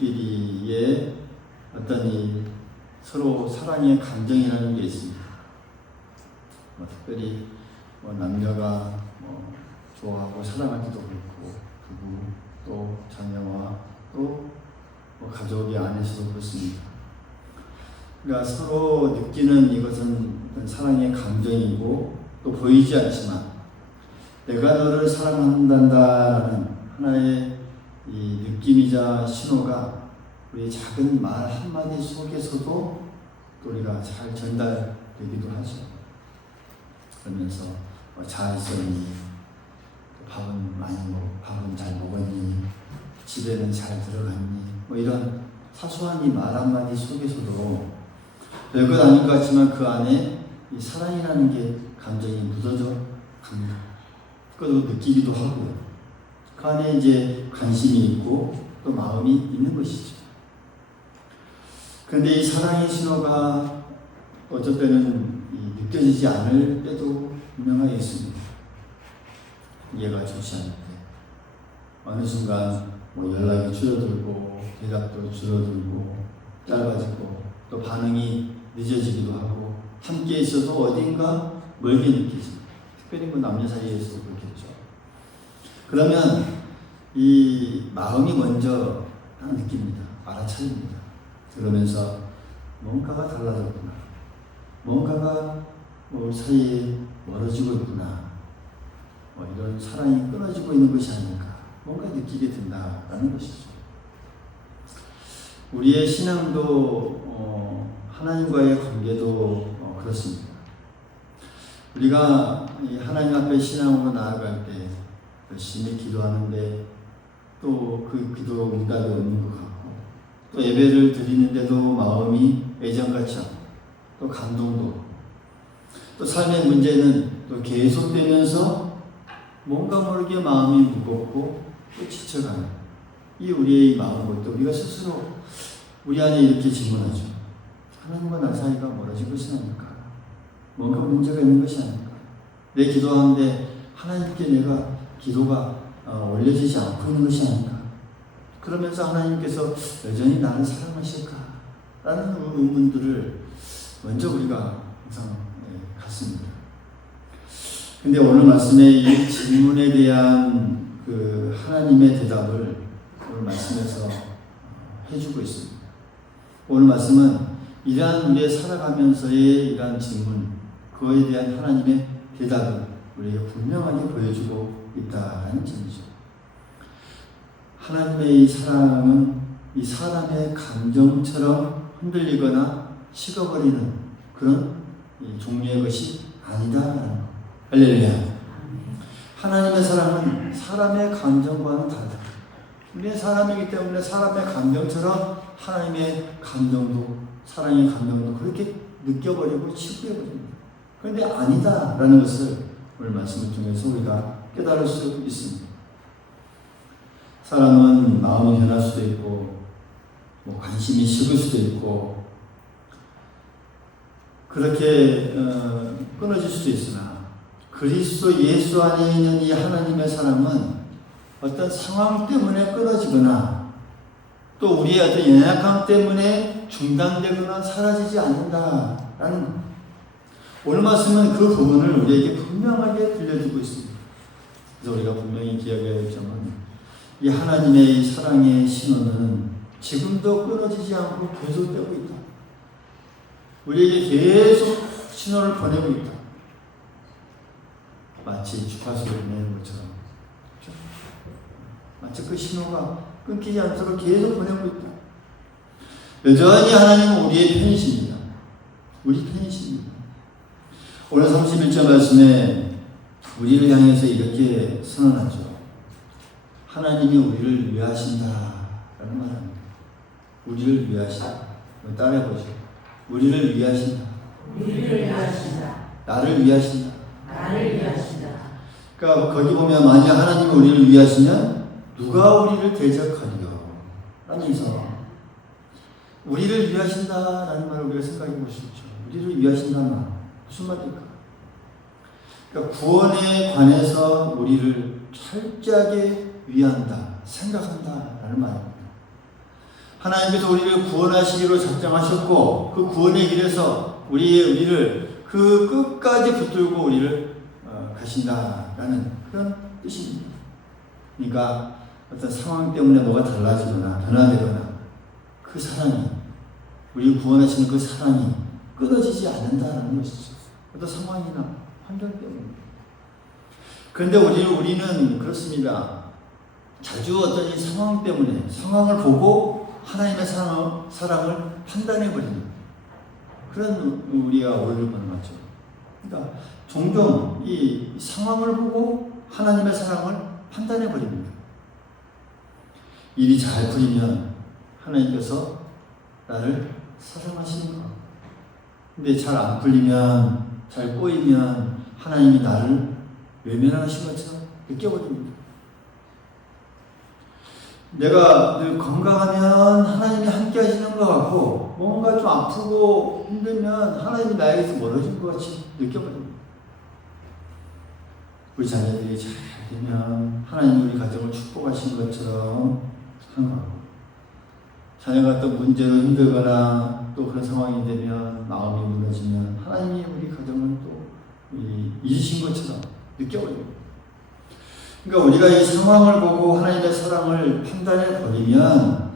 사람들끼리의 어떤 이 서로 사랑의 감정이라는 게 있습니다. 특별히 남녀가 좋아하고 사랑할 때도 그렇고 부부 또 자녀와 또 가족이 안에서도 그렇습니다. 그러니까 서로 느끼는 이것은 어떤 사랑의 감정이고 또 보이지 않지만 내가 너를 사랑한다라는 하나의 이 느낌이자 신호가 우리 작은 말 한마디 속에서도 우리가 잘 전달되기도 하죠. 그러면서 잘 있었니? 밥은 잘 먹었니? 집에는 잘 들어갔니? 이런 사소한 이 말 한마디 속에서도 별것 아닌 것 같지만 그 안에 이 사랑이라는 게 감정이 묻어져 갑니다. 그것도 느끼기도 하고요. 그 안에 이제 관심이 있고 또 마음이 있는 것이죠. 그런데 이 사랑의 신호가 어쩔 때는 느껴지지 않을 때도 분명하게 있습니다. 이해가 좋지 않을 때 어느 순간 연락이 줄어들고 대답도 줄어들고 짧아지고 또 반응이 늦어지기도 하고 함께 있어도 어딘가 멀게 느껴집니다. 특별히 남녀 사이에서도 그렇겠죠. 그러면 이 마음이 먼저 딱 느낍니다. 알아차립니다. 그러면서 뭔가가 달라졌구나. 뭔가가 사이에 멀어지고 있구나. 이런 사랑이 끊어지고 있는 것이 아닐까. 뭔가 느끼게 된다라는 것이죠. 우리의 신앙도 하나님과의 관계도 그렇습니다. 우리가 하나님 앞에 신앙으로 나아갈 때 열심히 기도하는데 또 그 기도 응답이 없는 것 같고 또 예배를 드리는데도 마음이 애정같지 않고 또 감동도 또 삶의 문제는 또 계속되면서 뭔가 모르게 마음이 무겁고 또 지쳐가는 이 우리의 마음을 또 우리가 스스로 우리 안에 이렇게 질문하죠. 하나님과 나 사이가 멀어진 것이 아닐까? 뭔가 문제가 있는 것이 아닐까? 내 기도하는데 하나님께 내가 기도가 올려지지 않고 있는 것이 아닐까? 그러면서 하나님께서 여전히 나를 사랑하실까? 라는 의문들을 먼저 우리가 항상 갖습니다. 근데 오늘 말씀의 이 질문에 대한 그 하나님의 대답을 오늘 말씀에서 해주고 있습니다. 오늘 말씀은 이러한 우리의 살아가면서의 이러한 질문, 그거에 대한 하나님의 대답을 우리에게 분명하게 보여주고 있다는 점이죠. 하나님의 이 사랑은 이 사람의 감정처럼 흔들리거나 식어버리는 그런 종류의 것이 아니다라는 것. 할렐루야. 하나님의 사랑은 사람의 감정과는 다르다. 우리는 사람이기 때문에 사람의 감정처럼 하나님의 감정도 사랑의 감정도 그렇게 느껴버리고 치부해버립니다. 그런데 아니다라는 것을 오늘 말씀을 통해서 우리가 깨달을 수 있습니다. 사람은 마음이 변할 수도 있고 관심이 식을 수도 있고 그렇게 끊어질 수도 있으나 그리스도 예수 안에 있는 이 하나님의 사랑은 어떤 상황 때문에 끊어지거나 또 우리의 어떤 연약함 때문에 중단되거나 사라지지 않는다라는 것. 오늘 말씀은 그 부분을 우리에게 분명하게 들려주고 있습니다. 그래서 우리가 분명히 기억해야 할 점은 이 하나님의 이 사랑의 신호는 지금도 끊어지지 않고 계속되고 있다. 우리에게 계속 신호를 보내고 있다. 마치 주파수를 보내는 것처럼 마치 그 신호가 끊기지 않도록 계속 보내고 있다. 여전히 하나님은 우리의 편이십니다. 우리 편이십니다. 오늘 31절 말씀에 우리를 향해서 이렇게 선언하죠. 하나님이 우리를 위하신다라는 말합니다. 우리를 위하신다. 따라해보죠. 우리를 위하신다. 우리를 위하신다. 나를 위하신다. 나를 위하신다. 그러니까 거기 보면 만약 하나님이 우리를 위하시면 누가 우리를 대적하리요? 라면서 우리를 위하신다라는 말을 우리가 생각해 보십시오. 우리를 위하신다는 말 무슨 말일까? 그러니까 구원에 관해서 우리를 철저하게 위한다, 생각한다라는 말입니다. 하나님께서 우리를 구원하시기로 작정하셨고 그 구원의 길에서 우리를 그 끝까지 붙들고 우리를 가신다라는 그런 뜻입니다. 그러니까 어떤 상황 때문에 뭐가 달라지거나 변화되거나 그 사랑이 우리 구원하시는 그 사랑이 끊어지지 않는다는 것이죠. 어떤 상황이나 환경 때문에. 그런데 우리는 그렇습니다. 자주 어떤 이 상황 때문에 상황을 보고 하나님의 사랑을 판단해버립니다. 그런 우리가 오해를 받는 거죠. 그러니까 종종 이 상황을 보고 하나님의 사랑을 판단해버립니다. 일이 잘 풀리면 하나님께서 나를 사랑하시는가? 근데 잘 안 풀리면, 잘 꼬이면 하나님이 나를 외면하신 것처럼 느껴버립니다. 내가 늘 건강하면 하나님이 함께 하시는 것 같고 뭔가 좀 아프고 힘들면 하나님이 나에게서 멀어진 것 같이 느껴버립니다. 우리 자녀들이 잘 되면 하나님이 우리 가정을 축복하신 것처럼 생각하고 자녀가 또 문제로 힘들거나 또 그런 상황이 되면 마음이 무너지면 하나님이 우리 가정을 또 잊으신 것처럼 느껴버립니다. 그러니까 우리가 이 상황을 보고 하나님의 사랑을 판단해 버리면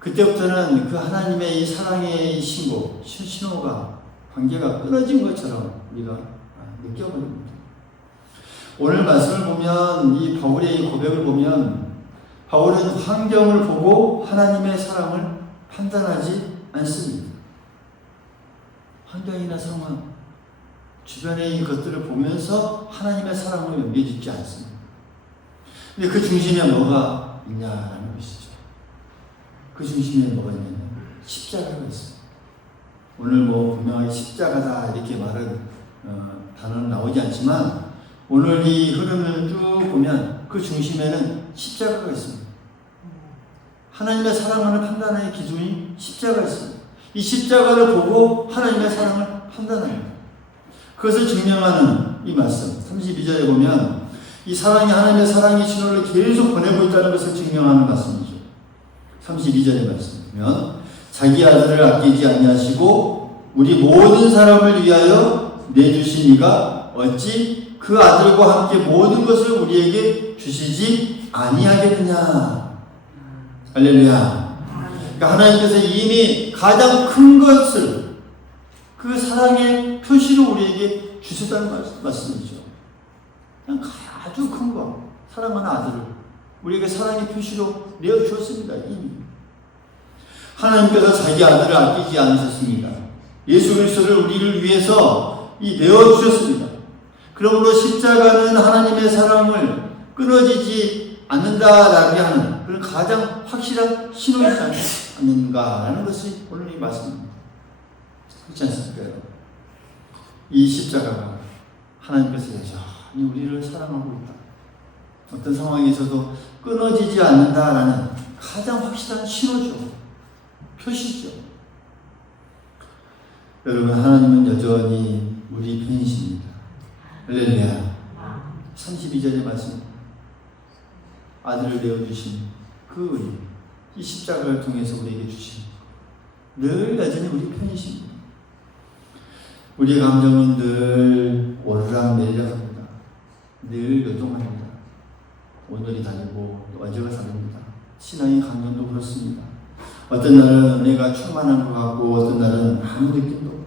그때부터는 그 하나님의 이 사랑의 이 신호가 관계가 끊어진 것처럼 우리가 느껴버립니다. 오늘 말씀을 보면 이 바울의 이 고백을 보면 바울은 환경을 보고 하나님의 사랑을 판단하지 않습니다. 환경이나 상황, 주변의 것들을 보면서 하나님의 사랑을 연계짓지 않습니다. 근데 그 중심에 뭐가 있냐라는 것이죠. 그 중심에 뭐가 있냐면 십자가가 있습니다. 오늘 분명하게 십자가다 이렇게 말은 단어는 나오지 않지만 오늘 이 흐름을 쭉 보면 그 중심에는 십자가가 있습니다. 하나님의 사랑을 판단하는 기준이 십자가가 있습니다. 이 십자가를 보고 하나님의 사랑을 판단합니다. 그것을 증명하는 이 말씀 32절에 보면 이 사랑이 하나님의 사랑의 신호를 계속 보내고 있다는 것을 증명하는 말씀이죠. 32절의 말씀이면 자기 아들을 아끼지 아니하시고 우리 모든 사람을 위하여 내주신 이가 어찌 그 아들과 함께 모든 것을 우리에게 주시지 아니하겠느냐. 할렐루야. 그러니까 하나님께서 이미 가장 큰 것을 그 사랑의 표시로 우리에게 주셨다는 말씀이죠. 그냥 아주 큰 거, 사랑하는 아들을 우리에게 사랑의 표시로 내어주었습니다. 이미 하나님께서 자기 아들을 아끼지 않으셨습니다. 예수 그리스도를 우리를 위해서 내어주셨습니다. 그러므로 십자가는 하나님의 사랑을 끊어지지 않는다라고 하는 그런 가장 확실한 신호이지 않는가라는 것이 오늘 이 말씀입니다. 그렇지 않습니까? 이 십자가가 하나님께서 여전히 우리를 사랑하고 있다. 어떤 상황에서도 끊어지지 않는다라는 가장 확실한 신호죠. 표시죠. 여러분, 하나님은 여전히 우리 편이십니다. 할렐루야. 32절의 말씀. 아들을 내어주신 그 은혜, 이 십자가를 통해서 우리에게 주신 늘 여전히 우리 편이십니다. 우리의 감정은 늘 오르락내리락합니다. 늘 요동합니다. 오늘이 다르고 또 어제가 다릅니다. 신앙의 감정도 그렇습니다. 어떤 날은 은혜가 충만한 것 같고 어떤 날은 아무 느낌도,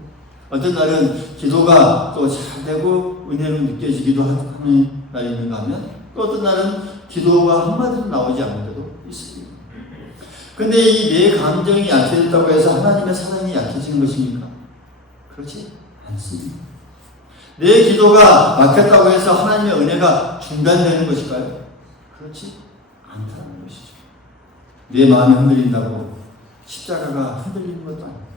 어떤 날은 기도가 또 잘 되고 은혜로 느껴지기도 하는 날이 있는가 하면 또 어떤 날은 기도가 한마디도 나오지 않는 데도 있습니다. 그런데 이 내 감정이 약해졌다고 해서 하나님의 사랑이 약해지는 것입니까? 그렇지 않습니다. 내 기도가 막혔다고 해서 하나님의 은혜가 중단되는 것일까요? 그렇지 않다는 것이죠. 내 마음이 흔들린다고 십자가가 흔들리는 것도 아닙니다.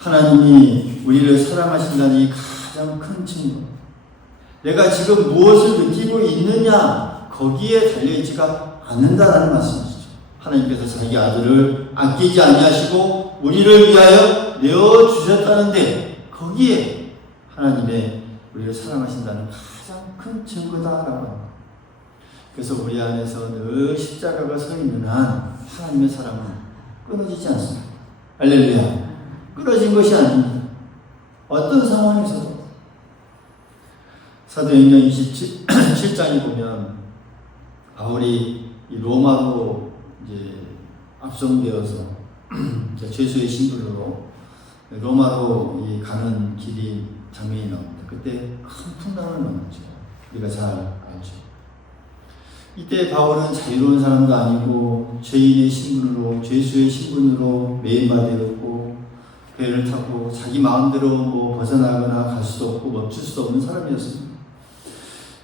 하나님이 우리를 사랑하신다는 이 가장 큰 증거, 내가 지금 무엇을 느끼고 있느냐 거기에 달려있지가 않는다라는 말씀이시죠. 하나님께서 자기 아들을 아끼지 아니하시고 우리를 위하여 내어주셨다는데 거기에 하나님의 우리를 사랑하신다는 가장 큰 증거다라고 합니다. 그래서 우리 안에서 늘 십자가가 서 있는 한 하나님의 사랑은 끊어지지 않습니다. 할렐루야. 끊어진 것이 아닙니다. 어떤 상황에서도. 사도행전 27장에 보면 바울이 이 로마로 이제 압송되어서 죄수의 신분으로 로마로 가는 길이 장면이 나옵니다. 그때 큰 풍랑을 만났죠. 우리가 잘 알죠. 이때 바울은 자유로운 사람도 아니고 죄인의 신분으로, 죄수의 신분으로 매일마되었고 배를 타고 자기 마음대로 뭐 벗어나거나 갈 수도 없고 멈출 수도 없는 사람이었습니다.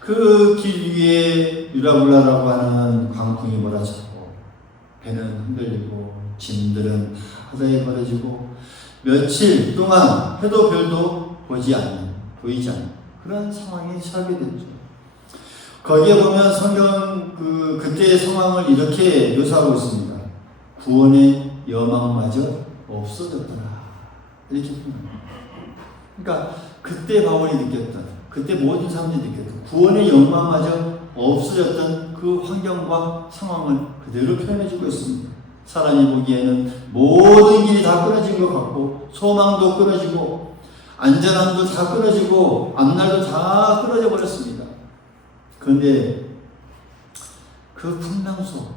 그 길 위에 유라굴라라고 하는 광풍이 몰아쳤고 배는 흔들리고 짐들은 다 바다에 버려지고 며칠 동안 해도 별도 보이지 않는 그런 상황에 처하게 됐죠. 거기에 보면 성경 그때의 상황을 이렇게 묘사하고 있습니다. 구원의 여망마저 없어졌더라. 이렇게 표현합니다. 그러니까 그때 바울이 느꼈던, 그때 모든 사람들이 느꼈던 구원의 영광마저 없어졌던 그 환경과 상황을 그대로 표현해주고 있습니다. 사람이 보기에는 모든 길이 다 끊어진 것 같고 소망도 끊어지고 안전함도 다 끊어지고 앞날도 다 끊어져 버렸습니다. 그런데 그 풍랑 속,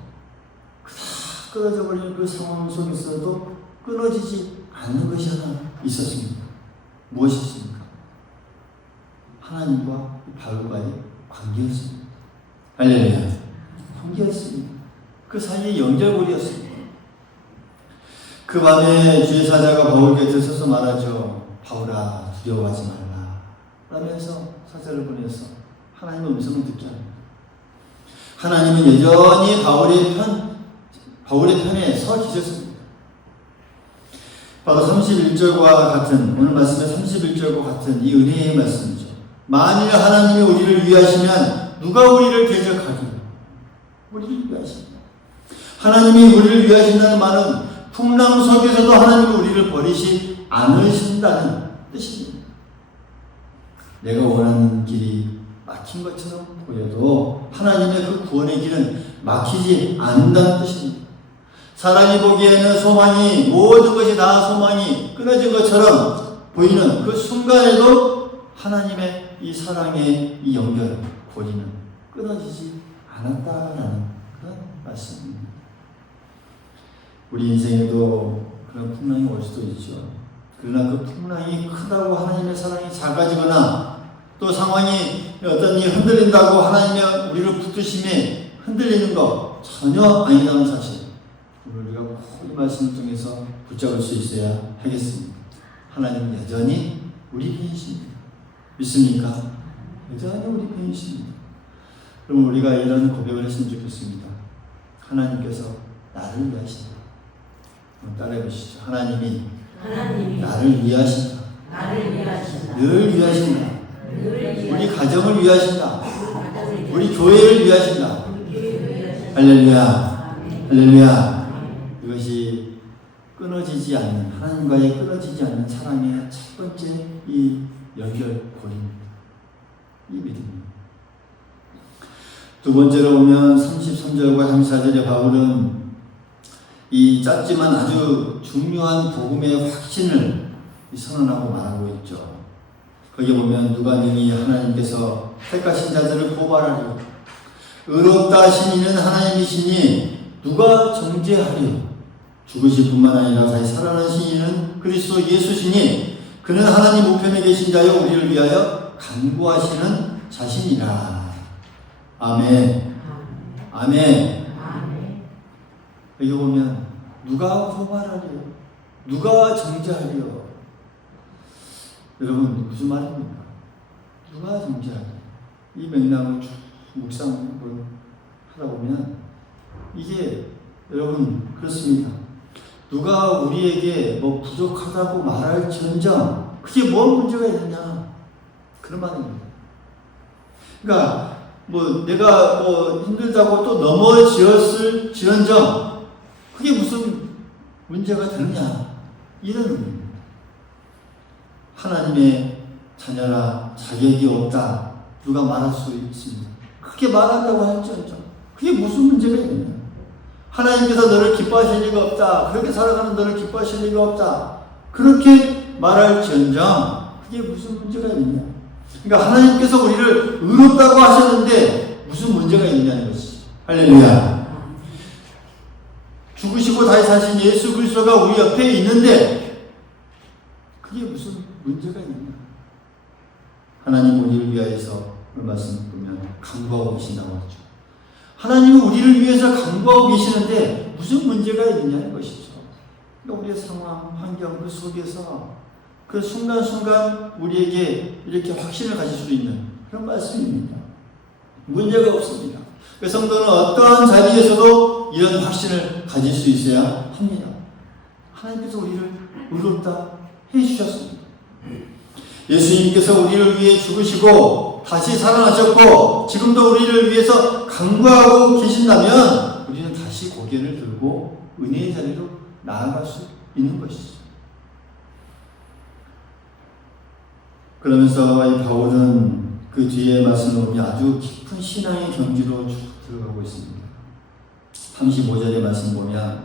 다 끊어져 버린 그 상황 속에서도 끊어지지 않는 것이 하나 있었습니다. 무엇이었습니까? 하나님과 바울과의 관계였습니다. 할렐루야. 관계였습니다. 그 사이에 연결고리였습니다. 그 밤에 주의 사자가 바울 곁에 서서 말하죠. 바울아 두려워하지 말라 라면서 사자를 보내서 하나님의 음성을 듣게 합니다. 하나님은 여전히 바울의 편에 서 계셨습니다. 바로 31절과 같은, 오늘 말씀의 31절과 같은 이 은혜의 말씀이죠. 만일 하나님이 우리를 위하시면 누가 우리를 대적하리요? 우리를 위하십니다. 하나님이 우리를 위하신다는 말은 풍랑 속에서도 하나님이 우리를 버리지 않으신다는 뜻입니다. 내가 원하는 길이 막힌 것처럼 보여도 하나님의 그 구원의 길은 막히지 않는다는 뜻입니다. 사람이 보기에는 소망이, 모든 것이 다 소망이 끊어진 것처럼 보이는 그 순간에도 하나님의 이 사랑의 이 연결, 고리는 끊어지지 않았다라는 그런 말씀입니다. 우리 인생에도 그런 풍랑이 올 수도 있죠. 그러나 그 풍랑이 크다고 하나님의 사랑이 작아지거나 또 상황이 어떤 일이 흔들린다고 하나님의 우리를 붙드심에 흔들리는 거 전혀 아니라는 사실, 오늘 우리가 꼭 이 말씀을 통해서 붙잡을 수 있어야 하겠습니다. 하나님은 여전히 우리 편이십니다. 믿습니까? 여전히 우리 편이십니다. 그럼 우리가 이런 고백을 했으면 좋겠습니다. 하나님께서 나를 위하신다. 따라해 보시죠. 하나님이 나를 위하신다. 늘 위하신다. 우리 가정을 위하신다. 우리 교회를 위하신다. 할렐루야. 할렐루야. 이것이 끊어지지 않는, 하나님과의 끊어지지 않는 사랑의 첫 번째 이 연결고리입니다. 이 믿음입니다. 두 번째로 보면 33절과 34절에 바울은 이 짧지만 아주 중요한 복음의 확신을 선언하고 말하고 있죠. 거기 보면 누가 능히 하나님께서 택하신 자들을 고발하리요. 의롭다 하신 이는 하나님이시니 누가 정죄하리요. 죽으실 뿐만 아니라 다시 살아나신 이는 그리스도 예수시니 그는 하나님 우편에 계신 자여 우리를 위하여 간구하시는 자신이라. 아멘. 아멘. 여기 보면 누가 고발하리요? 누가 정죄하리요? 여러분 무슨 말입니까? 누가 정죄하리요? 이 맥락을 쭉 묵상을 하다 보면 이게 여러분 그렇습니다. 누가 우리에게 뭐 부족하다고 말할지언정 그게 뭔 문제가 있느냐 그런 말입니다. 그러니까 뭐 내가 뭐 힘들다고 또 넘어지었을지언정 그게 무슨 문제가 되느냐 이런 의미입니다. 하나님의 자녀라 자격이 없다 누가 말할 수 있습니다. 그렇게 말한다고 할지언정 그게 무슨 문제가 있느냐. 하나님께서 너를 기뻐하실 리가 없다. 그렇게 살아가는 너를 기뻐하실 리가 없다. 그렇게 말할지언정 그게 무슨 문제가 있느냐. 그러니까 하나님께서 우리를 의롭다고 하셨는데 무슨 문제가 있느냐는 것이지. 할렐루야. 죽으시고 다시 사신 예수 그리스도가 우리 옆에 있는데 그게 무슨 문제가 있느냐. 하나님 우리를 위하여서 그 말씀 보면 강구하고 계신다고 하죠. 하나님은 우리를 위해서 강구하고 계시는데 무슨 문제가 있느냐는 것이죠. 그러니까 우리의 상황, 환경 그 속에서 그 순간순간 우리에게 이렇게 확신을 가질 수 있는 그런 말씀입니다. 문제가 없습니다. 그 성도는 어떠한 자리에서도 이런 확신을 가질 수 있어야 합니다. 하나님께서 우리를 의롭다 해주셨습니다. 예수님께서 우리를 위해 죽으시고 다시 살아나셨고 지금도 우리를 위해서 간구하고 계신다면 우리는 다시 고개를 들고 은혜의 자리로 나아갈 수 있는 것이죠. 그러면서 이 바울은 그 뒤에 말씀을 보면 아주 깊은 신앙의 경지로 쭉 들어가고 있습니다. 35절의 말씀 보면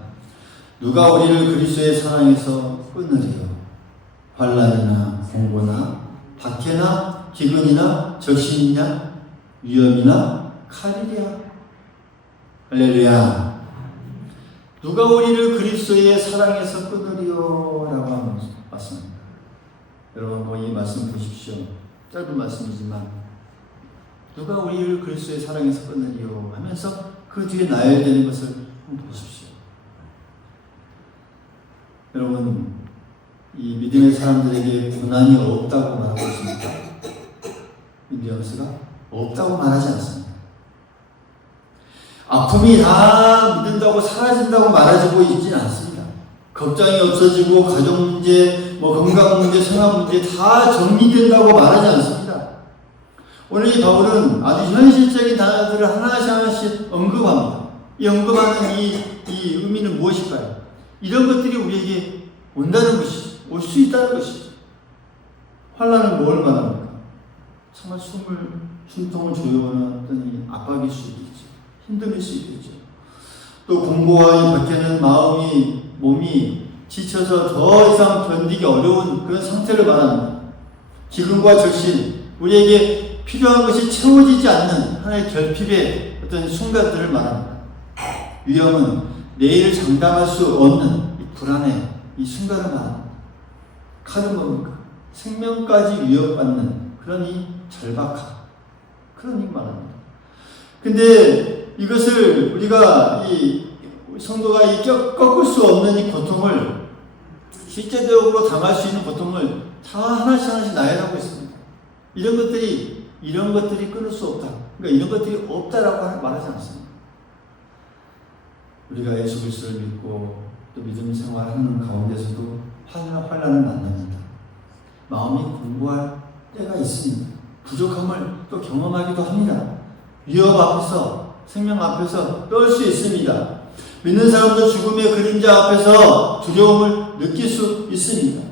누가 우리를 그리스도의 사랑에서 끊으리요. 환난이나 공고나 박해나 기근이나 적신이냐 위험이나 칼이랴. 할렐루야. 누가 우리를 그리스도의 사랑에서 끊으리요 라고 하는 말씀입니다. 여러분 뭐 이 말씀 보십시오. 짧은 말씀이지만 누가 우리를 그리스도의 사랑에서 끊으리요 하면서 그 뒤에 나열되는 것을 한번 보십시오. 여러분 이 믿음의 사람들에게 고난이 없다고 말하고 있습니까? 윈디엄스가 없다고 말하지 않습니다. 아픔이 다 믿는다고 사라진다고 말하고 있지는 않습니다. 걱정이 없어지고 가족 문제, 건강 문제, 생활 문제 다 정리된다고 말하지 않습니다. 오늘 이 바울은 아주 현실적인 단어들을 하나씩 언급합니다. 이 언급하는 이 의미는 무엇일까요? 이런 것들이 우리에게 온다는 것이죠. 올 수 있다는 것이죠. 환난은 뭘 말합니까? 정말 숨통을 조여오는 어떤 압박일 수 있겠죠. 힘듦일 수 있겠죠. 또 공고와 이 박해는 몸이 지쳐서 더 이상 견디기 어려운 그런 상태를 말합니다. 기근과 적신, 우리에게 필요한 것이 채워지지 않는 하나의 결핍의 어떤 순간들을 말합니다. 위험은 내일을 장담할 수 없는 이 불안의 이 순간을 말합니다. 칼은 뭡니까? 생명까지 위협받는 그런 이 절박함, 그런 이 말합니다. 근데 이것을 우리가 성도가 꺾을 수 없는 이 고통을 실제적으로 당할 수 있는 고통을 다 하나씩 나열하고 있습니다. 이런 것들이 끊을 수 없다. 그러니까 이런 것들이 없다라고 말하지 않습니다. 우리가 예수 그리스도를 믿고 또 믿음 생활하는 가운데서도 환난을 만납니다. 마음이 공고할 때가 있습니다. 부족함을 또 경험하기도 합니다. 위협 앞에서, 생명 앞에서 떨 수 있습니다. 믿는 사람도 죽음의 그림자 앞에서 두려움을 느낄 수 있습니다.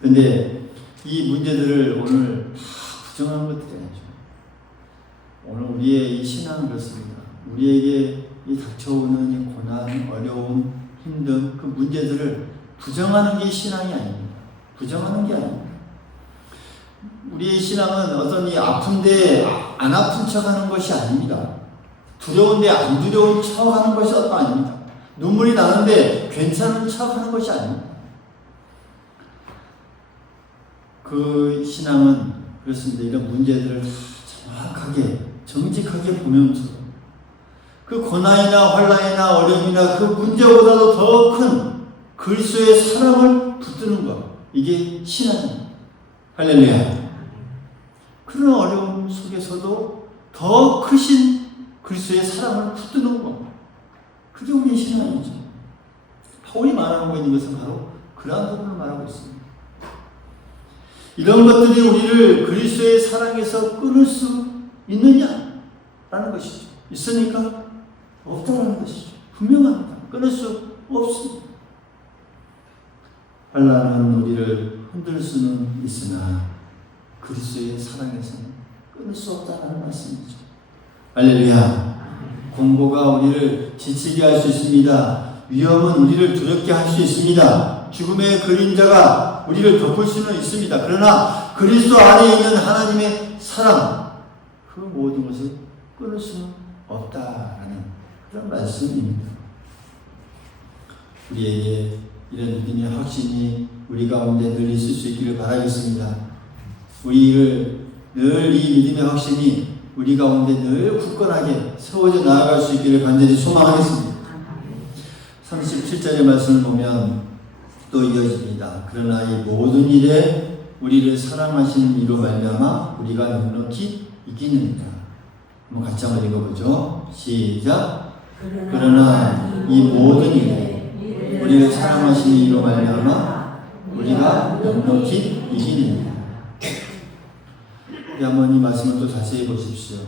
그런데 이 문제들을 오늘 다 부정하는 것들이 아니죠. 오늘 우리의 이 신앙은 그렇습니다. 우리에게 이 닥쳐오는 이 고난, 어려움, 힘든 그 문제들을 부정하는 게 신앙이 아닙니다. 부정하는 게 아닙니다. 우리의 신앙은 어떤 이 아픈데 안 아픈 척 하는 것이 아닙니다. 두려운데 안 두려운 척 하는 것이 아닙니다. 눈물이 나는데 괜찮은 척 하는 것이 아닙니다. 그 신앙은 그렇습니다. 이런 문제들을 정확하게, 정직하게 보면서 그 고난이나 환난이나 어려움이나 그 문제보다도 더 큰 그리스도의 사랑을 붙드는 것. 이게 신앙입니다. 할렐루야. 그런 어려움 속에서도 더 크신 그리스도의 사랑을 붙드는 것. 그게 우리의 신앙이죠. 바울이 말하고 있는 것은 바로 그러한 부분을 말하고 있습니다. 이런 것들이 우리를 그리스도의 사랑에서 끊을 수 있느냐라는 것이죠. 있으니까 없다는 것이죠. 분명합니다. 끊을 수 없습니다. 환난은 우리를 흔들 수는 있으나 그리스도의 사랑에서는 끊을 수 없다는 말씀이죠. 할렐루야. 공고가 우리를 지치게 할 수 있습니다. 위험은 우리를 두렵게 할 수 있습니다. 죽음의 그림자가 우리를 덮을 수는 있습니다. 그러나 그리스도 안에 있는 하나님의 사랑, 그 모든 것을 끊을 수는 없다라는 그런 말씀입니다. 우리에게 이런 믿음의 확신이 우리 가운데 늘 있을 수 있기를 바라겠습니다. 우리를 늘 이 믿음의 확신이 우리 가운데 늘 굳건하게 세워져 나아갈 수 있기를 간절히 소망하겠습니다. 37절의 말씀을 보면 또 이어집니다. 그러나 이 모든 일에 우리를 사랑하시는 이로 말미암아 우리가 넉넉히 이기느니라. 한번 같이 한번 읽어보죠. 시작. 그러나 이 모든 일에 우리를 사랑하시는 이로 말미암아 우리가 넉넉히 이기느니라. 우리 한번 이 말씀을 또 자세히 보십시오.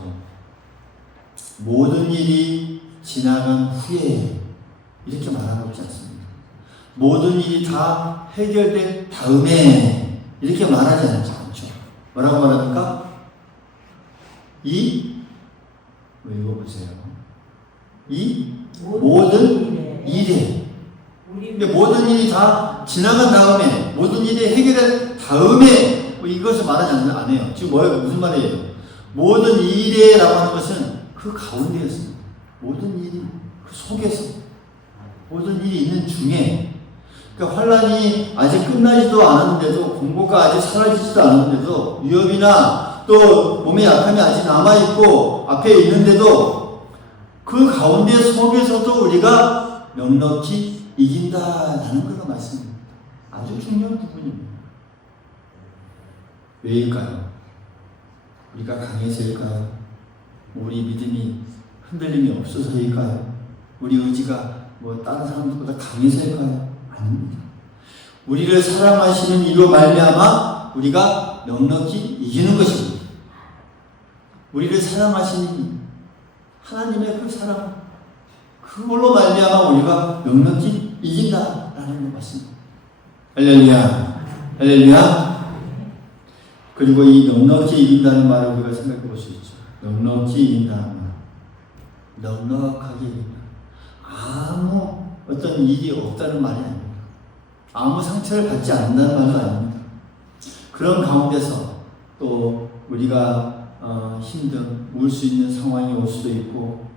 모든 일이 지나간 후에 이렇게 말하고 있지 않습니다. 모든 일이 다 해결된 다음에 이렇게 말하지 않죠. 뭐라고 말합니까? 읽어보세요. 이 모든 일에. 근데 모든 일이 다 지나간 다음에, 모든 일이 해결된 다음에 이것을 말하지 않아요. 지금 무슨 말이에요? 모든 일에라고 하는 것은 그 가운데였습니다. 모든 일이 그 속에서, 모든 일이 있는 중에, 그러니까 환란이 아직 끝나지도 않았는데도, 공고가 아직 사라지지도 않았는데도, 위협이나 또 몸의 약함이 아직 남아있고 앞에 있는데도 그 가운데 속에서도 우리가 넉넉히 이긴다라는 그런 말씀입니다. 아주 중요한 부분입니다. 왜일까요? 우리가 강해서일까요? 우리 믿음이 흔들림이 없어서일까요? 우리 의지가 다른 사람들보다 강해서일까요? 아닙니다. 우리를 사랑하시는 이로 말미암아 우리가 넉넉히 이기는 것입니다. 우리를 사랑하시는 하나님의 그 사랑, 그걸로 말미암아 우리가 넉넉히 이긴다라는 것 같습니다. 할렐루야, 할렐루야. 그리고 이 넉넉히 이긴다는 말을 우리가 생각해 볼 수 있죠. 넉넉히 이긴다는 말, 넉넉하게 이긴다. 아무 어떤 일이 없다는 말이 아닙니다. 아무 상처를 받지 않는다는 말도 아닙니다. 그런 가운데서 또 우리가 힘든, 울 수 있는 상황이 올 수도 있고,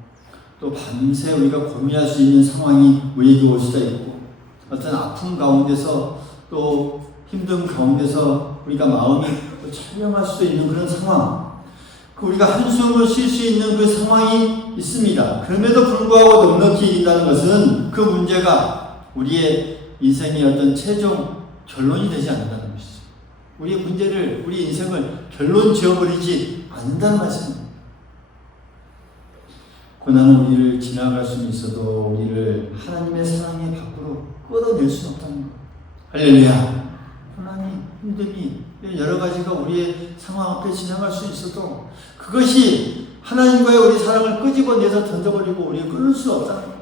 또 밤새 우리가 고민할 수 있는 상황이 우리에게 올 수도 있고, 어떤 아픔 가운데서 또 힘든 가운데서 우리가 마음이 또 찬양할 수도 있는 그런 상황, 우리가 한숨을 쉴 수 있는 그 상황이 있습니다. 그럼에도 불구하고 넉넉히 이긴다는 것은 그 문제가 우리의 인생의 어떤 최종 결론이 되지 않는다는 것이죠. 우리의 문제를, 우리 인생을 결론 지어버리지 않는다는 말씀입니다. 고난은 우리를 지나갈 수는 있어도 우리를 하나님의 사랑의 밖으로 끌어낼 수는 없다는 것. 할렐루야. 고난이, 힘듦이, 여러 가지가 우리의 상황 앞에 지나갈 수 있어도 그것이 하나님과의 우리 사랑을 끄집어내서 던져버리고 우리를 끊을 수 없다는 것.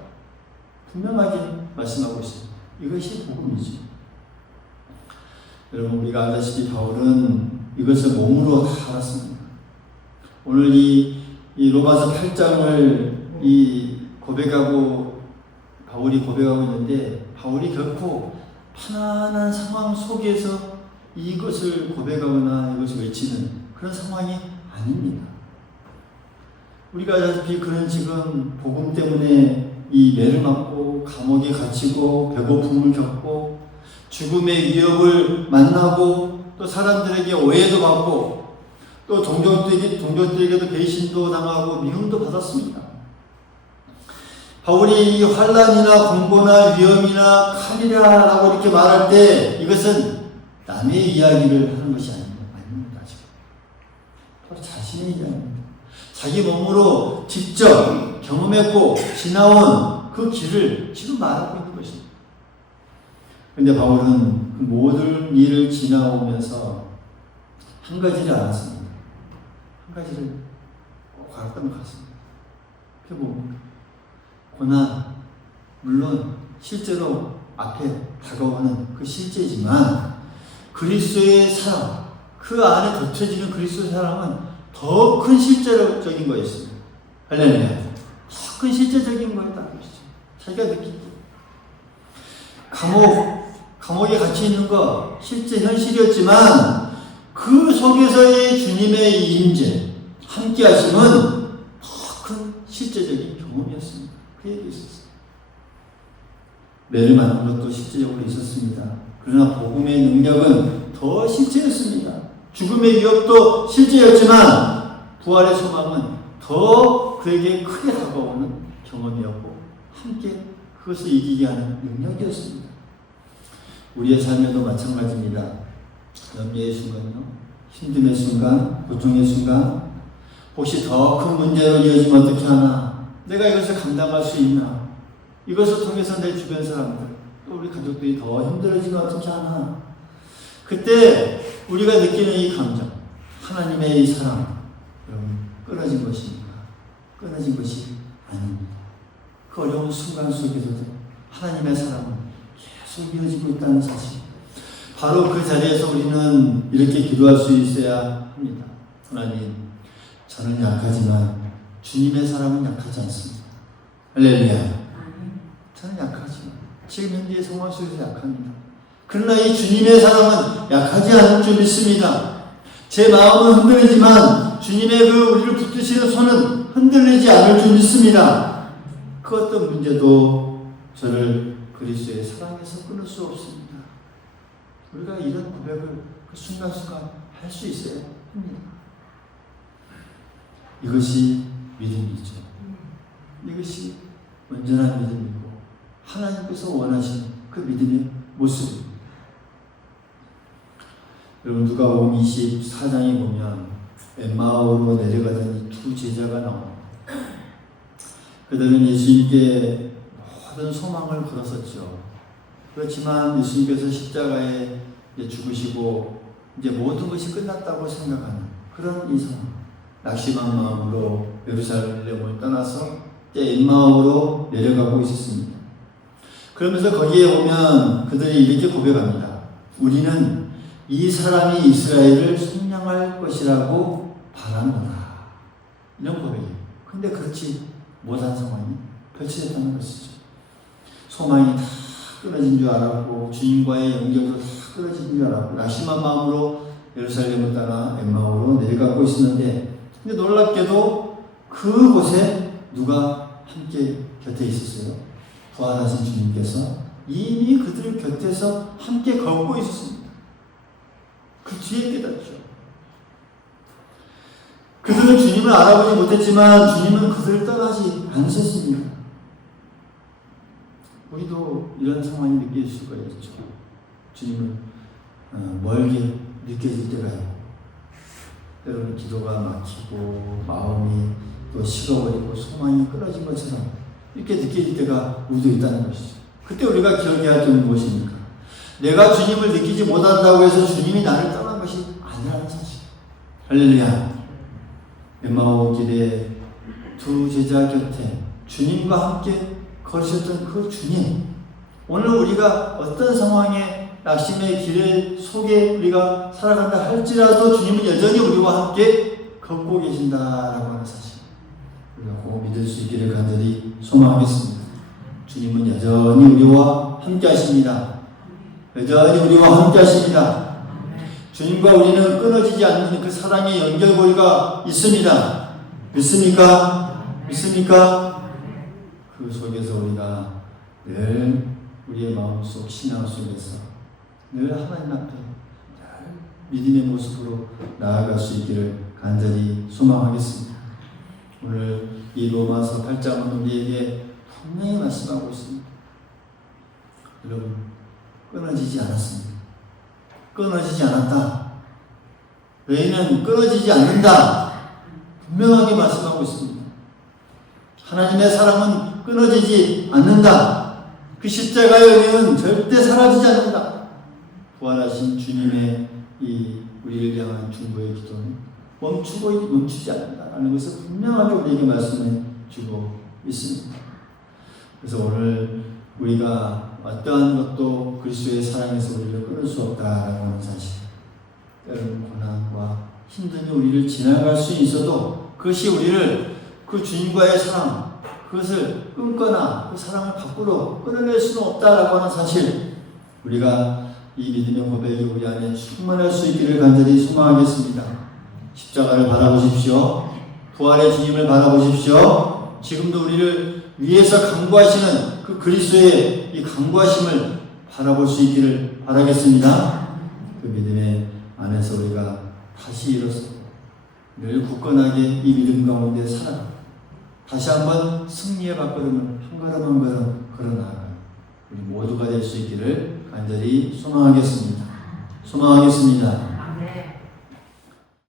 분명하게 말씀하고 있습니다. 이것이 복음이지. 여러분, 우리가 알다시피 바울은 이것을 몸으로 다 알았습니다. 오늘 이 로마서 8장을 바울이 고백하고 있는데, 바울이 결코 편안한 상황 속에서 이것을 고백하거나 이것을 외치는 그런 상황이 아닙니다. 우리가 알다시피 그는 지금 복음 때문에 이 매를 맞고 감옥에 갇히고 배고픔을 겪고 죽음의 위협을 만나고 또 사람들에게 오해도 받고 또 동족들에게도 배신도 당하고 미움도 받았습니다. 바울이 이 환난이나 공고나 위험이나 칼이라라고 이렇게 말할 때 이것은 남의 이야기를 하는 것이 아닙니다. 바로 자신의 이야기입니다. 자기 몸으로 직접 경험했고 지나온 그 길을 지금 말하고 있는 것입니다. 그런데 바울은 그 모든 일을 지나오면서 한 가지를 알았습니다. 한 가지를 꼭 알았던 것 같습니다. 그게 뭡니까? 고난, 물론 실제로 앞에 다가오는 그 실제지만 그리스도의 사랑, 그 안에 덧혀지는 그리스도의 사랑은 더 큰 실제적인 거였습니다. 할렐루야. 더 큰 실제적인 거에 따르시죠. 자기가 느끼고. 감옥에 갇혀 있는 거 실제 현실이었지만 그 속에서의 주님의 임재, 함께 하심은 더 큰 실제적인 경험이었습니다. 그 얘기 있었어요. 매를 맞는 것도 실제적으로 있었습니다. 그러나 복음의 능력은 더 실제였습니다. 죽음의 위협도 실제였지만 부활의 소망은 더 그에게 크게 다가오는 경험이었고 함께 그것을 이기게 하는 능력이었습니다. 우리의 삶에도 마찬가지입니다. 염려의 순간요, 힘듦의 순간, 고통의 순간, 혹시 더 큰 문제로 이어지면 어떻게 하나? 내가 이것을 감당할 수 있나? 이것을 통해서 내 주변 사람들, 또 우리 가족들이 더 힘들어지면 어떻게 하나? 그때 우리가 느끼는 이 감정, 하나님의 이 사랑, 여러분, 끊어진 것입니까? 끊어진 것이 아닙니다. 그 어려운 순간 속에서도 하나님의 사랑은 계속 이어지고 있다는 사실. 바로 그 자리에서 우리는 이렇게 기도할 수 있어야 합니다. 하나님, 저는 약하지만 주님의 사랑은 약하지 않습니다. 할렐루야. 저는 약하지만 지금 현재의 상황 속에서 약합니다. 그러나 이 주님의 사랑은 약하지 않을 줄 믿습니다. 제 마음은 흔들리지만 주님의 그 우리를 붙드시는 손은 흔들리지 않을 줄 믿습니다. 그 어떤 문제도 저를 그리스도의 사랑에서 끊을 수 없습니다. 우리가 이런 고백을 그 순간순간 할 수 있어야 합니다. 이것이 믿음이죠. 이것이 온전한 믿음이고 하나님께서 원하시는 그 믿음의 모습입니다. 여러분 누가복음 24장에 보면 엠마오로 내려가던 두 제자가 나옵니다. 그들은 예수님께 모든 소망을 걸었었죠. 그렇지만 예수님께서 십자가에 죽으시고 이제 모든 것이 끝났다고 생각하는 그런 이 상황. 낙심한 마음으로 예루살렘을 떠나서 엠마오로 내려가고 있었습니다. 그러면서 거기에 보면 그들이 이렇게 고백합니다. 우리는 이 사람이 이스라엘을 속량할 것이라고 바라노라. 이런 고백이에요. 근데 그렇지 못한 상황이 펼쳐졌다는 것이죠. 소망이 다 끊어진 줄 알았고 주님과의 연결도 다 끊어진 줄 알았고 낙심한 마음으로 예루살렘을 떠나 엠마오로 내려가고 있었는데 근데 놀랍게도 그곳에 누가 함께 곁에 있었어요? 부활하신 주님께서 이미 그들 곁에서 함께 걷고 있었습니다. 그 뒤에 깨닫죠. 그들은 주님을 알아보지 못했지만 주님은 그들을 떠나지 않으셨습니다. 우리도 이런 상황이 느낄 수가 있죠. 주님은 멀게 느껴질 때가 있고 때로는 기도가 막히고 마음이 또 식어버리고 소망이 끊어진 것처럼 이렇게 느껴질 때가 우리도 있다는 것이죠. 그때 우리가 기억해야 할 점은 무엇입니까? 내가 주님을 느끼지 못한다고 해서 주님이 나를 떠난 것이 아니라는 사실. 할렐루야. 엠마오 길에 두 제자 곁에 주님과 함께 걸으셨던 그 주님. 오늘 우리가 어떤 상황에 낙심의 길 속에 우리가 살아간다 할지라도 주님은 여전히 우리와 함께 걷고 계신다라고 하는 사실. 우리가 꼭 믿을 수 있기를 간절히 소망하겠습니다. 주님은 여전히 우리와 함께 하십니다. 여전히 우리와 함께 하십니다. 주님과 우리는 끊어지지 않는 그 사랑의 연결고리가 있습니다. 믿습니까? 믿습니까? 그 속에서 우리가 늘 우리의 마음속 신앙 속에서 늘 하나님 앞에 믿음의 모습으로 나아갈 수 있기를 간절히 소망하겠습니다. 오늘 이 로마서 8장은 우리에게 분명히 말씀하고 있습니다. 여러분 끊어지지 않았습니다. 끊어지지 않았다. 너희는 끊어지지 않는다. 분명하게 말씀하고 있습니다. 하나님의 사랑은 끊어지지 않는다. 그 십자가의 은혜는 절대 사라지지 않는다. 부활하신 주님의 이 우리를 향한 중보의 기도는 멈추지 않는다라는 것을 분명하게 우리에게 말씀해 주고 있습니다. 그래서 오늘 우리가 어떠한 것도 그리스도의 사랑에서 우리를 끊을 수 없다라고 하는 사실. 때로는 고난과 힘듦이 우리를 지나갈 수 있어도 그것이 우리를 그 주님과의 사랑, 그것을 끊거나 그 사랑을 밖으로 끊어낼 수는 없다라고 하는 사실, 우리가 이 믿음의 고백이 우리 안에 충만할 수 있기를 간절히 소망하겠습니다. 십자가를 바라보십시오. 부활의 주님을 바라보십시오. 지금도 우리를 위해서 강구하시는 그 그리스도의 이 강구하심을 바라볼 수 있기를 바라겠습니다. 그 믿음의 안에서 우리가 다시 일어서고 늘 굳건하게 이 믿음 가운데 살아 다시 한번 승리의 발걸음을 한 걸음 한 걸음 걸어나가 우리 모두가 될 수 있기를 간절히 소망하겠습니다. 소망하겠습니다.